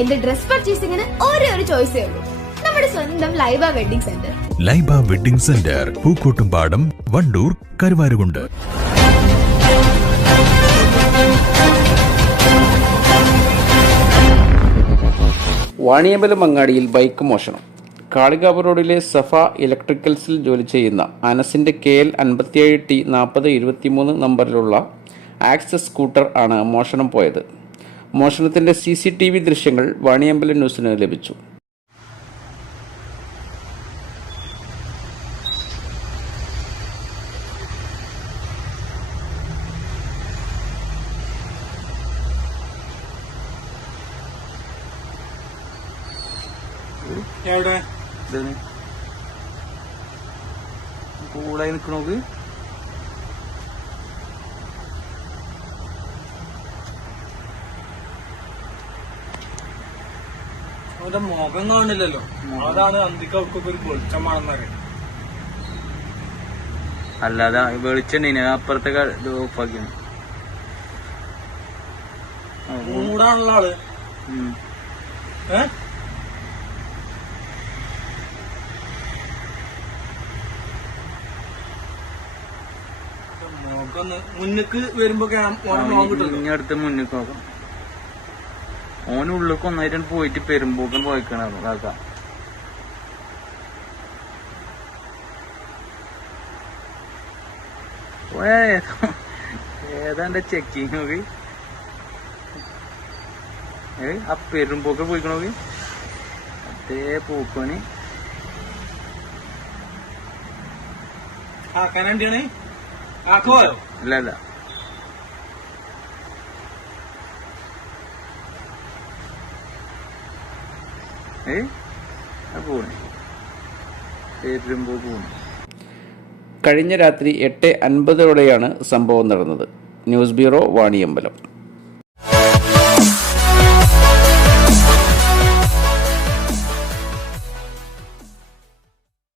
എന്റെ ഡ്രസ് പർച്ചേസിംഗിന് ഒരേ ഒരു ചോയ്സേ ഉള്ളൂ, നമ്മുടെ സ്വന്തം Laiba wedding centre. Laiba wedding centre, Pookkottumpadam, Wandoor, Karuvarakundu. Vaniyambalam അങ്ങാടിയിൽ ബൈക്ക് മോഷണം. കാളികാവ് റോഡിലെ സഫ ഇലക്ട്രിക്കൽസിൽ ജോലി ചെയ്യുന്ന അനസിന്റെ KL 57T 4023 നമ്പറിലുള്ള ആക്സസ് സ്കൂട്ടർ ആണ് മോഷണം പോയത്. മോഷണത്തിന്റെ CCTV ദൃശ്യങ്ങൾ വാണിയമ്പലം ന്യൂസിന് ലഭിച്ചു. എവിടെ കൂടായി നിക്കണോക്ക് അവന്റെ മുഖം കാണില്ലല്ലോ. അതാണ് അന്തിക്ക് അവർക്കൊക്കെ ഒരു വെളിച്ചമാണെന്നറിയാം. അല്ലാതെ വെളിച്ചെണ്ണ അപ്പുറത്തെ ഓഫാക്കിയാണ്. മൂടാണുള്ള ആള്. മുന്നിക്ക് വരുമ്പോ ഇങ്ങടുത്ത് മുന്നിക്ക് നോക്കാം. ഓനുള്ളിലേക്ക് ഒന്നായിട്ട് പോയിട്ട് പെരുമ്പോക്കൻ പോയിക്കണം. കാക്ക ഏതാണ്ട് ചെക്കിങ് നോക്കി. ആ പെരുമ്പോക്കൻ പോയിക്കണോക്ക് അതേ പോക്കോന് ആക്കാനാണ്ടിയാണ്. ഇല്ല പോണേ പെരുമ്പോ പോണേ. കഴിഞ്ഞ രാത്രി 8:50 സംഭവം നടന്നത്. News bureau, Vaniyambalam.